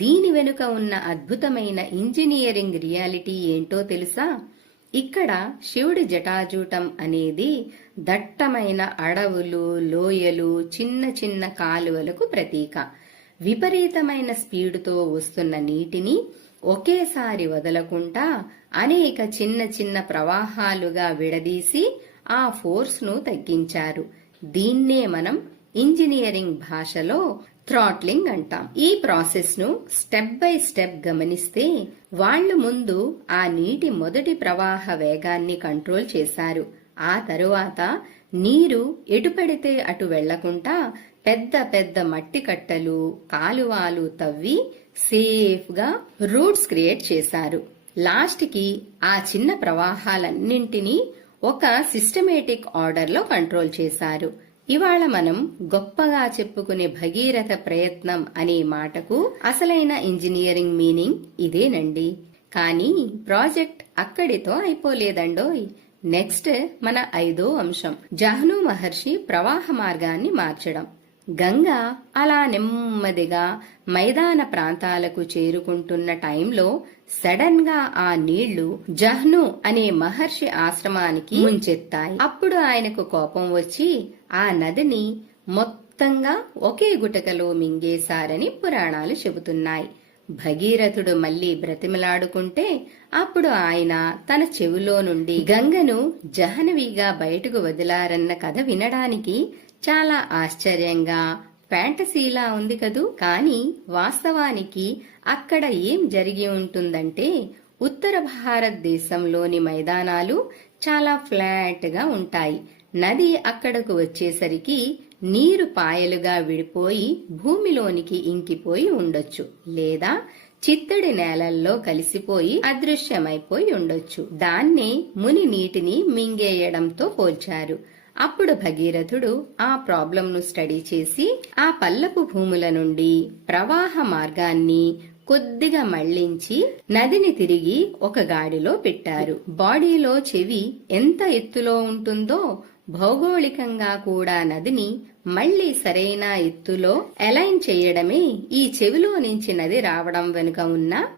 దీని వెనుక ఉన్న అద్భుతమైన ఇంజనీరింగ్ రియాలిటీ ఏంటో తెలుసా? ఇక్కడ శివుడి జటాజూటం అనేది దట్టమైన అడవులు, లోయలు, చిన్న చిన్న కాలువలకు ప్రతీక. విపరీతమైన స్పీడుతో వస్తున్న నీటిని ఒకేసారి వదలకుండా అనేక చిన్న చిన్న ప్రవాహాలుగా విడదీసి ఆ ఫోర్స్ ను తగ్గించారు. దీన్నే మనం ఇంజనీరింగ్ భాషలో థ్రాట్లింగ్ అంటాం. ఈ ప్రాసెస్ ను స్టెప్ బై స్టెప్ గమనిస్తే వాళ్లు ముందు ఆ నీటి మొదటి ప్రవాహ వేగాన్ని కంట్రోల్ చేశారు. ఆ తరువాత నీరు ఎటు పడితే అటు వెళ్లకుండా పెద్ద పెద్ద మట్టి కట్టలు, కాలువలు తవ్వి సేఫ్ గా రూట్స్ క్రియేట్ చేశారు. లాస్ట్ కి ఆ చిన్న ప్రవాహాలన్నింటినీ ఒక సిస్టమేటిక్ ఆర్డర్ లో కంట్రోల్ చేశారు. ఇవాళ మనం గొప్పగా చెప్పుకునే భగీరథ ప్రయత్నం అనే మాటకు అసలైన ఇంజనీరింగ్ మీనింగ్ ఇదేనండి. కానీ ప్రాజెక్ట్ అక్కడితో అయిపోలేదండోయ్. నెక్స్ట్ మన 5వ అంశం జహ్ను మహర్షి ప్రవాహ మార్గాన్ని మార్చడం. గంగ అలా నెమ్మదిగా మైదాన ప్రాంతాలకు చేరుకుంటున్న టైంలో సడన్ గా ఆ నీళ్లు జహ్ను అనే మహర్షి ఆశ్రమానికి ముంచెత్తాయి. అప్పుడు ఆయనకు కోపం వచ్చి ఆ నదిని మొత్తంగా ఒకే గుటకలో మింగేశారని పురాణాలు చెబుతున్నాయి. భగీరథుడు మళ్లీ బ్రతిమలాడుకుంటే అప్పుడు ఆయన తన చెవిలో నుండి గంగను జహ్నవిగా బయటకు వదిలారన్న కథ వినడానికి చాలా ఆశ్చర్యంగా, ఫ్యాంటసీలా ఉంది కదూ. కానీ వాస్తవానికి అక్కడ ఏం జరిగి ఉంటుందంటే ఉత్తర భారతదేశంలోని మైదానాలు చాలా ఫ్లాట్ గా ఉంటాయి. నది అక్కడకు వచ్చేసరికి నీరు పాయలుగా విడిపోయి భూమిలోనికి ఇంకిపోయి ఉండొచ్చు, లేదా చిత్తడి నేలల్లో కలిసిపోయి అదృశ్యమైపోయి ఉండొచ్చు. దాన్నే ముని నీటిని మింగేయడంతో పోల్చారు. అప్పుడు భగీరథుడు ఆ ప్రాబ్లంను స్టడీ చేసి ఆ పల్లపు భూముల నుండి ప్రవాహ మార్గాన్ని కొద్దిగా మళ్లించి నదిని తిరిగి ఒక గాడిలో పెట్టారు. బాడీలో చెవి ఎంత ఎత్తులో ఉంటుందో భౌగోళికంగా కూడా నదిని మళ్లీ సరైన ఎత్తులో అలైన్ చేయడమే ఈ చెవిలో నుంచి నది రావడం వెనుక ఉన్న